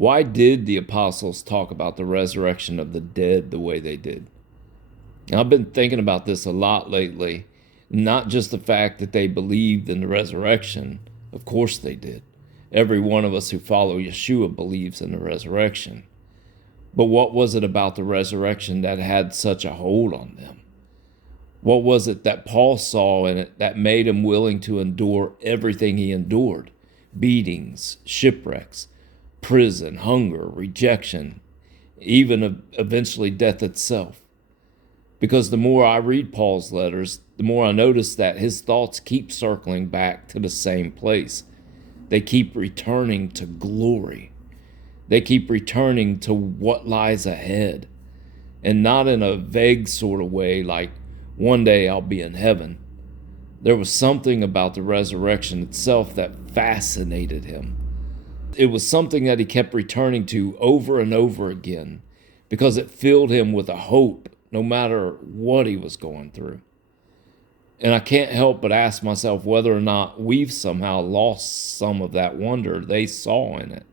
Why did the apostles talk about the resurrection of the dead the way they did? I've been thinking about this a lot lately. Not just the fact that they believed in the resurrection. Of course they did. Every one of us who follow Yeshua believes in the resurrection. But what was it about the resurrection that had such a hold on them? What was it that Paul saw in it that made him willing to endure everything he endured? Beatings, shipwrecks, prison, hunger, rejection, even eventually death itself. Because the more I read Paul's letters, the more I notice that his thoughts keep circling back to the same place. They keep returning to glory. They keep returning to what lies ahead. And not in a vague sort of way like, one day I'll be in heaven. There was something about the resurrection itself that fascinated him. It was something that he kept returning to over and over again because it filled him with a hope no matter what he was going through. And I can't help but ask myself whether or not we've somehow lost some of that wonder they saw in it.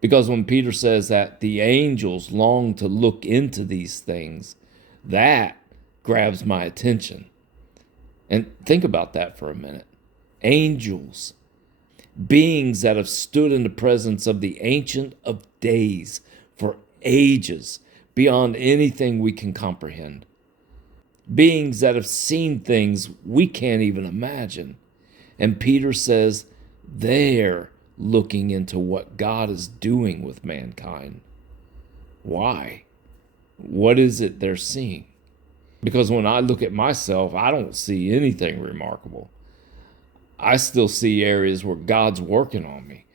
Because when Peter says that the angels long to look into these things, that grabs my attention. And think about that for a minute. Angels, beings that have stood in the presence of the Ancient of Days for ages, beyond anything we can comprehend. Beings that have seen things we can't even imagine. And Peter says they're looking into what God is doing with mankind. Why? What is it they're seeing? Because when I look at myself, I don't see anything remarkable. I still see areas where God's working on me,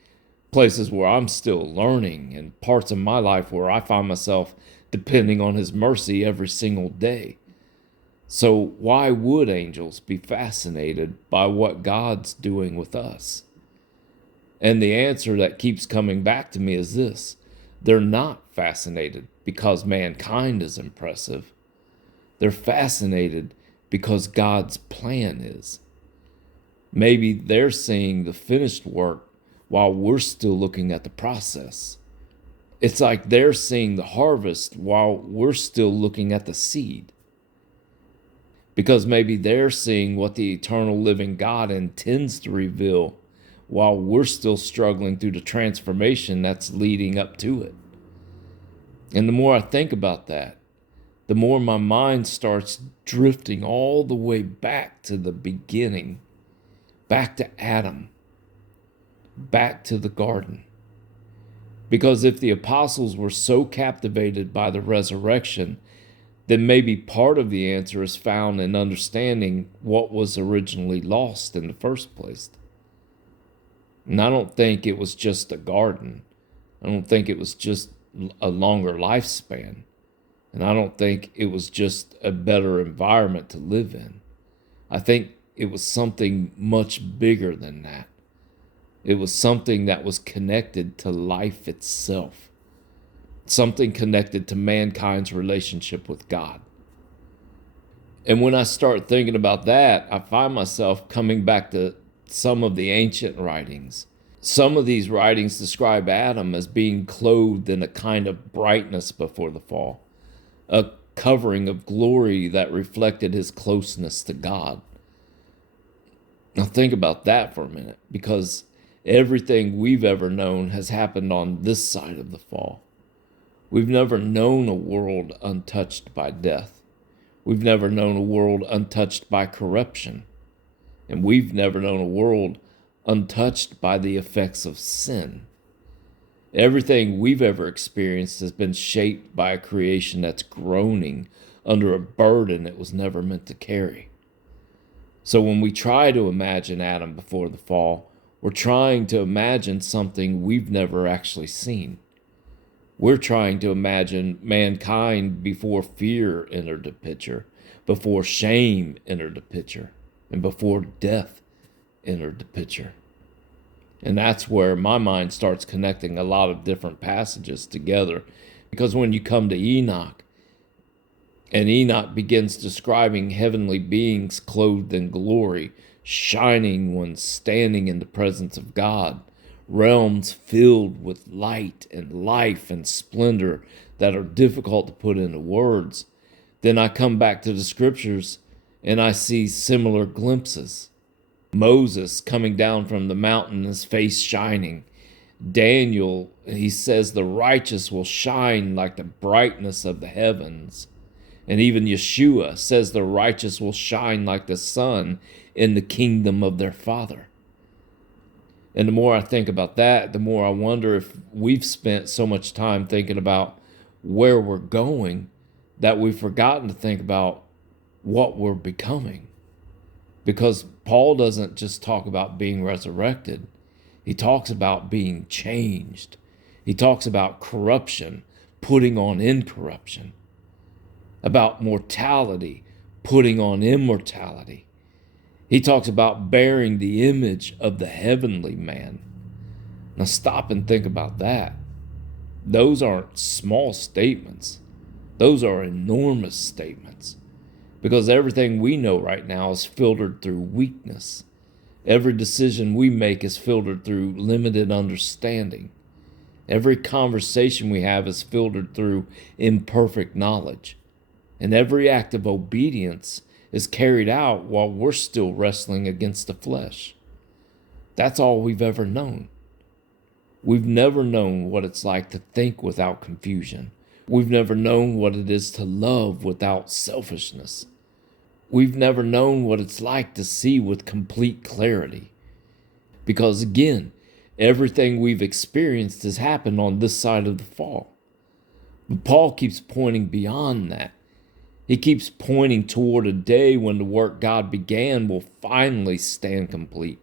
places where I'm still learning, and parts of my life where I find myself depending on His mercy every single day. So why would angels be fascinated by what God's doing with us? And the answer that keeps coming back to me is this: they're not fascinated because mankind is impressive. They're fascinated because God's plan is. Maybe they're seeing the finished work while we're still looking at the process. It's like they're seeing the harvest while we're still looking at the seed. Because maybe they're seeing what the eternal living God intends to reveal while we're still struggling through the transformation that's leading up to it. And the more I think about that, the more my mind starts drifting all the way back to the beginning, back to Adam, back to the garden. Because if the apostles were so captivated by the resurrection, then maybe part of the answer is found in understanding what was originally lost in the first place. And I don't think it was just a garden. I don't think it was just a longer lifespan. And I don't think it was just a better environment to live in. I think it was something much bigger than that. It was something that was connected to life itself. Something connected to mankind's relationship with God. And when I start thinking about that, I find myself coming back to some of the ancient writings. Some of these writings describe Adam as being clothed in a kind of brightness before the fall, a covering of glory that reflected his closeness to God. Now think about that for a minute, because everything we've ever known has happened on this side of the fall. We've never known a world untouched by death. We've never known a world untouched by corruption. And we've never known a world untouched by the effects of sin. Everything we've ever experienced has been shaped by a creation that's groaning under a burden it was never meant to carry. So when we try to imagine Adam before the fall, we're trying to imagine something we've never actually seen. We're trying to imagine mankind before fear entered the picture, before shame entered the picture, and before death entered the picture. And that's where my mind starts connecting a lot of different passages together. Because when you come to Enoch, and Enoch begins describing heavenly beings clothed in glory, shining when standing in the presence of God, realms filled with light and life and splendor that are difficult to put into words, then I come back to the scriptures and I see similar glimpses. Moses coming down from the mountain, his face shining. Daniel, he says the righteous will shine like the brightness of the heavens. And even Yeshua says the righteous will shine like the sun in the kingdom of their Father. And the more I think about that, the more I wonder if we've spent so much time thinking about where we're going that we've forgotten to think about what we're becoming. Because Paul doesn't just talk about being resurrected. He talks about being changed. He talks about corruption, putting on incorruption. About mortality, putting on immortality. He talks about bearing the image of the heavenly man. Now stop and think about that. Those aren't small statements. Those are enormous statements. Because everything we know right now is filtered through weakness. Every decision we make is filtered through limited understanding. Every conversation we have is filtered through imperfect knowledge. And every act of obedience is carried out while we're still wrestling against the flesh. That's all we've ever known. We've never known what it's like to think without confusion. We've never known what it is to love without selfishness. We've never known what it's like to see with complete clarity. Because again, everything we've experienced has happened on this side of the fall. But Paul keeps pointing beyond that. He keeps pointing toward a day when the work God began will finally stand complete.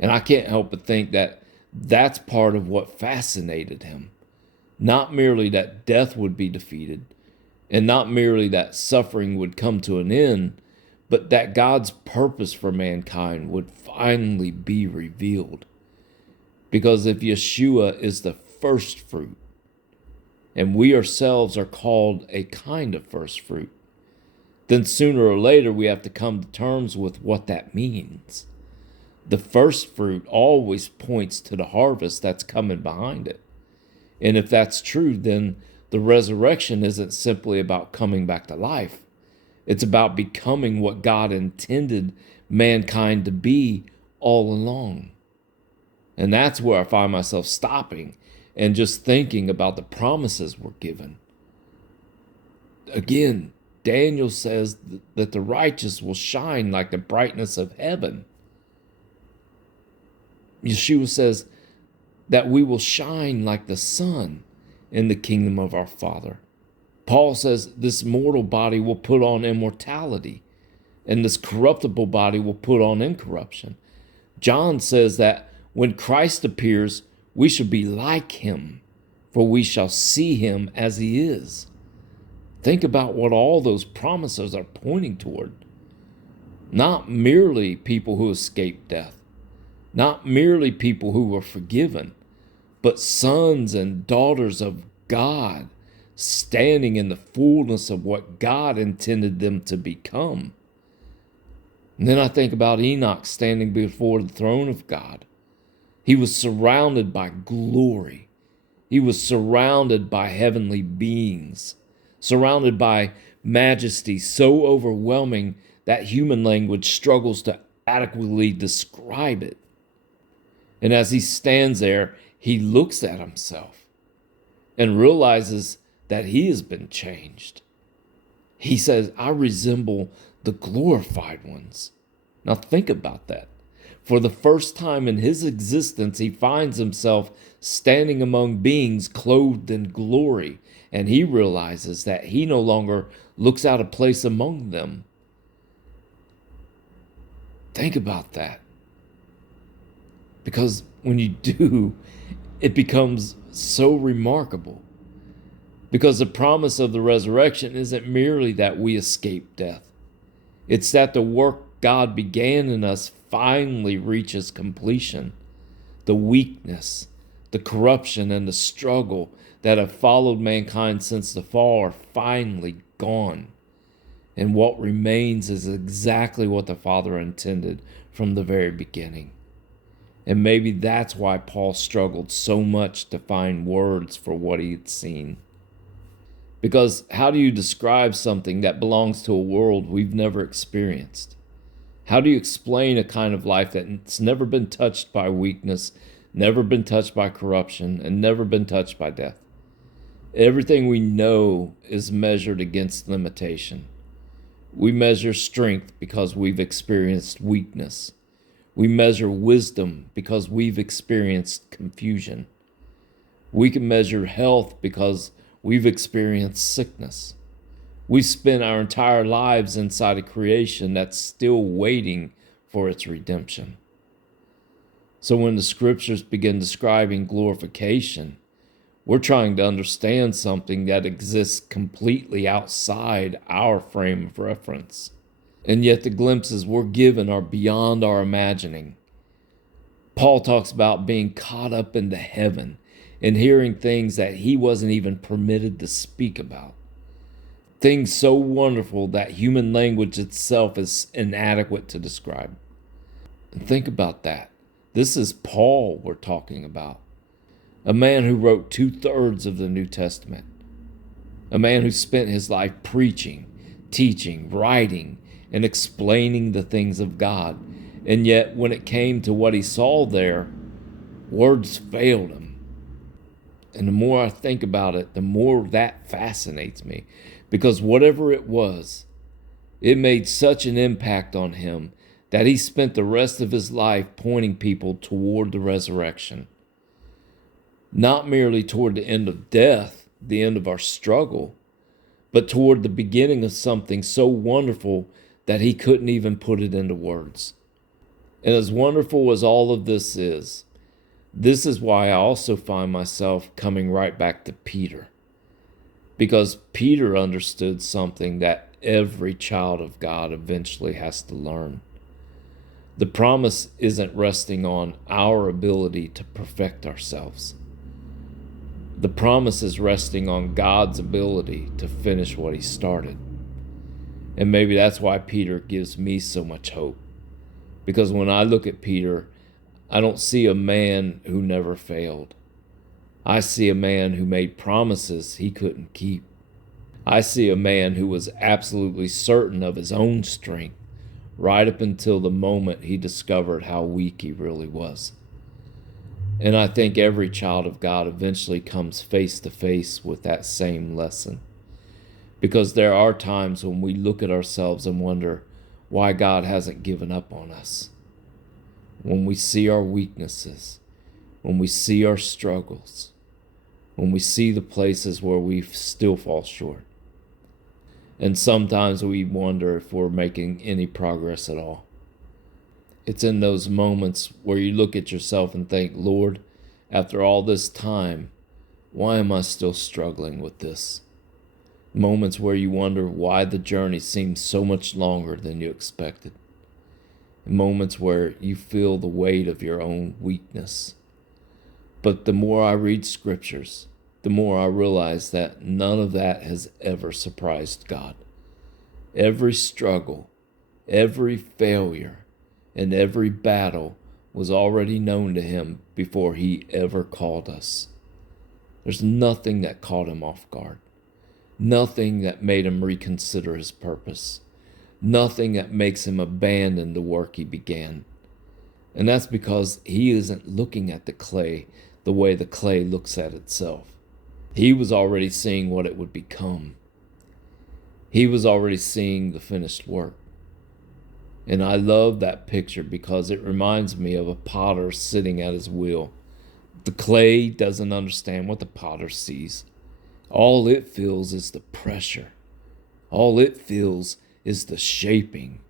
And I can't help but think that that's part of what fascinated him. Not merely that death would be defeated, and not merely that suffering would come to an end, but that God's purpose for mankind would finally be revealed. Because if Yeshua is the first fruit, and we ourselves are called a kind of first fruit, then sooner or later we have to come to terms with what that means. The first fruit always points to the harvest that's coming behind it. And if that's true, then the resurrection isn't simply about coming back to life. It's about becoming what God intended mankind to be all along. And that's where I find myself stopping and just thinking about the promises we're given. Again, Daniel says that the righteous will shine like the brightness of heaven. Yeshua says that we will shine like the sun in the kingdom of our Father. Paul says this mortal body will put on immortality, and this corruptible body will put on incorruption. John says that when Christ appears, we shall be like him, for we shall see him as he is. Think about what all those promises are pointing toward. Not merely people who escaped death, not merely people who were forgiven, but sons and daughters of God, standing in the fullness of what God intended them to become. And then I think about Enoch standing before the throne of God. He was surrounded by glory. He was surrounded by heavenly beings, surrounded by majesty so overwhelming that human language struggles to adequately describe it. And as he stands there, he looks at himself and realizes that he has been changed. He says, I resemble the glorified ones. Now think about that. For the first time in his existence, he finds himself standing among beings clothed in glory, and he realizes that he no longer looks out of place among them. Think about that. Because when you do, it becomes so remarkable. Because the promise of the resurrection isn't merely that we escape death. It's that the work God began in us finally reaches completion. The weakness, the corruption, and the struggle that have followed mankind since the fall are finally gone. And what remains is exactly what the Father intended from the very beginning. And maybe that's why Paul struggled so much to find words for what he had seen. Because how do you describe something that belongs to a world we've never experienced? How do you explain a kind of life that's never been touched by weakness, never been touched by corruption, and never been touched by death? Everything we know is measured against limitation. We measure strength because we've experienced weakness. We measure wisdom because we've experienced confusion. We can measure health because we've experienced sickness. We spend our entire lives inside a creation that's still waiting for its redemption. So when the scriptures begin describing glorification, we're trying to understand something that exists completely outside our frame of reference. And yet the glimpses we're given are beyond our imagining. Paul talks about being caught up into heaven and hearing things that he wasn't even permitted to speak about. Things so wonderful that human language itself is inadequate to describe. And think about that. This is Paul we're talking about. A man who wrote 2/3 of the New Testament. A man who spent his life preaching, teaching, writing, and explaining the things of God. And yet, when it came to what he saw there, words failed him. And the more I think about it, the more that fascinates me. Because whatever it was, it made such an impact on him that he spent the rest of his life pointing people toward the resurrection. Not merely toward the end of death, the end of our struggle, but toward the beginning of something so wonderful that he couldn't even put it into words. And as wonderful as all of this is why I also find myself coming right back to Peter. Because Peter understood something that every child of God eventually has to learn. The promise isn't resting on our ability to perfect ourselves. The promise is resting on God's ability to finish what he started. And maybe that's why Peter gives me so much hope. Because when I look at Peter, I don't see a man who never failed. I see a man who made promises he couldn't keep. I see a man who was absolutely certain of his own strength right up until the moment he discovered how weak he really was. And I think every child of God eventually comes face to face with that same lesson. Because there are times when we look at ourselves and wonder why God hasn't given up on us. When we see our weaknesses, when we see our struggles, when we see the places where we still fall short. And sometimes we wonder if we're making any progress at all. It's in those moments where you look at yourself and think, Lord, after all this time, why am I still struggling with this? Moments where you wonder why the journey seems so much longer than you expected. Moments where you feel the weight of your own weakness. But the more I read scriptures, the more I realize that none of that has ever surprised God. Every struggle, every failure, and every battle was already known to him before he ever called us. There's nothing that caught him off guard. Nothing that made him reconsider his purpose. Nothing that makes him abandon the work he began. And that's because he isn't looking at the clay the way the clay looks at itself. He was already seeing what it would become. He was already seeing the finished work. And I love that picture because it reminds me of a potter sitting at his wheel. The clay doesn't understand what the potter sees. All it feels is the pressure. All it feels is the shaping.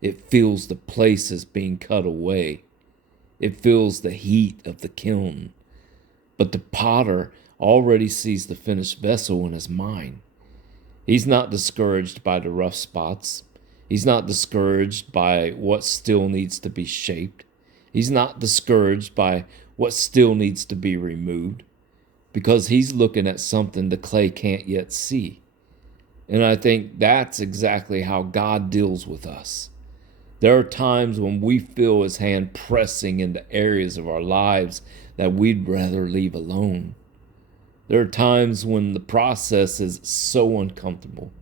It feels the places being cut away. It feels the heat of the kiln. But the potter already sees the finished vessel in his mind. He's not discouraged by the rough spots. He's not discouraged by what still needs to be shaped. He's not discouraged by what still needs to be removed, because he's looking at something the clay can't yet see. And I think that's exactly how God deals with us. There are times when we feel his hand pressing into areas of our lives that we'd rather leave alone. There are times when the process is so uncomfortable,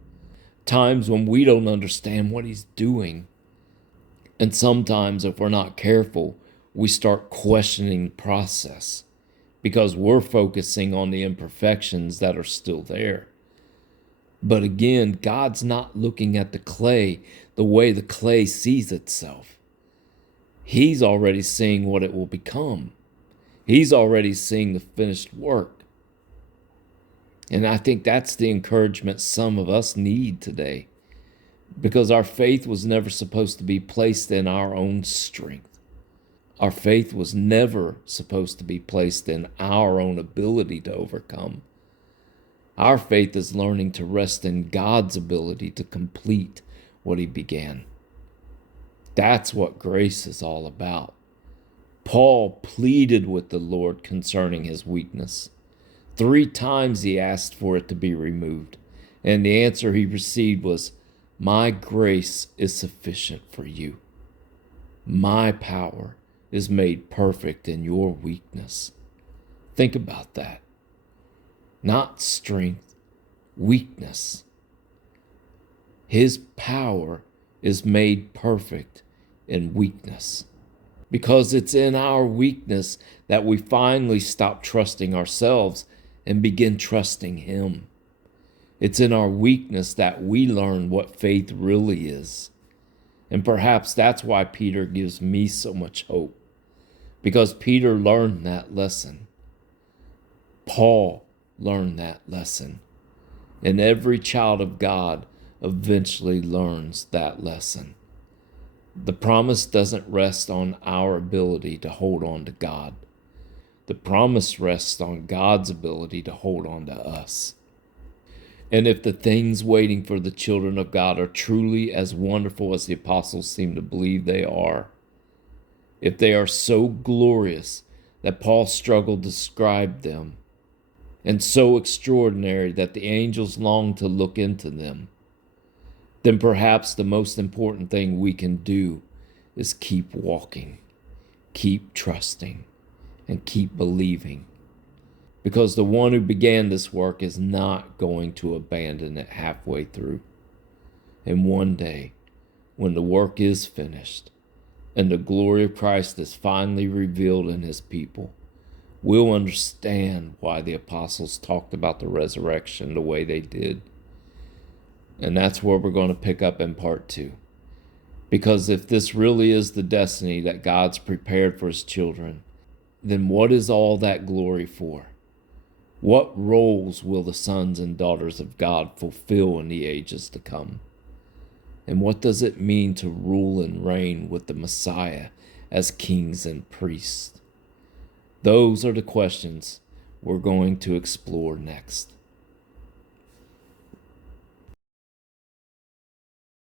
times when we don't understand what he's doing. And sometimes, if we're not careful, we start questioning the process because we're focusing on the imperfections that are still there. But again, God's not looking at the clay the way the clay sees itself. He's already seeing what it will become. He's already seeing the finished work. And I think that's the encouragement some of us need today, because our faith was never supposed to be placed in our own strength. Our faith was never supposed to be placed in our own ability to overcome. Our faith is learning to rest in God's ability to complete what he began. That's what grace is all about. Paul pleaded with the Lord concerning his weakness. 3 times he asked for it to be removed, and the answer he received was, "My grace is sufficient for you. My power is made perfect in your weakness." Think about that. Not strength, weakness. His power is made perfect in weakness. Because it's in our weakness that we finally stop trusting ourselves and begin trusting him. It's in our weakness that we learn what faith really is. And perhaps that's why Peter gives me so much hope, because Peter learned that lesson. Paul learned that lesson. And every child of God eventually learns that lesson. The promise doesn't rest on our ability to hold on to God. The promise rests on God's ability to hold on to us. And if the things waiting for the children of God are truly as wonderful as the apostles seem to believe they are, if they are so glorious that Paul struggled to describe them, and so extraordinary that the angels long to look into them, then perhaps the most important thing we can do is keep walking, keep trusting, and keep believing. Because the one who began this work is not going to abandon it halfway through. And one day, when the work is finished and the glory of Christ is finally revealed in his people, we'll understand why the apostles talked about the resurrection the way they did. And that's where we're going to pick up in part 2. Because if this really is the destiny that God's prepared for his children, then what is all that glory for? What roles will the sons and daughters of God fulfill in the ages to come? And what does it mean to rule and reign with the Messiah as kings and priests? Those are the questions we're going to explore next.